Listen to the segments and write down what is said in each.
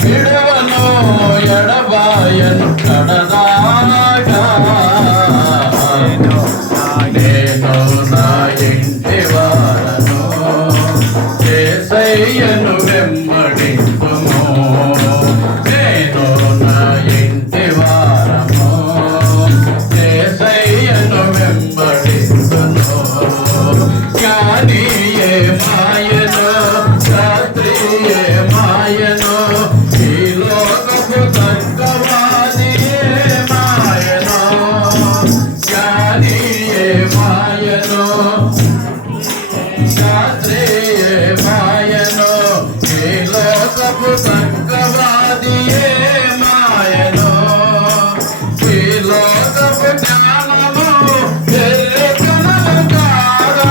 విడవను ఎడబాయను కడదాగా నేను నా ఇంటి వారను యేసయ్యను వెంబడింతును నేను నా ఇంటి వారను యేసయ్యను వెంబడింతును కానీ ఏ మాయను రాత్రి ఏ మాయను ఈ లోకపు తర్కవాది ఏ మాయను కానీ ఏ మాయను రాత్రి ఏ మాయను ఈ లోకపు తర్కవాది ఏ మాయను ఈ లోకపు జ్ఞానము ఎర్రకనము కాదా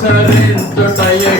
సరించుటయే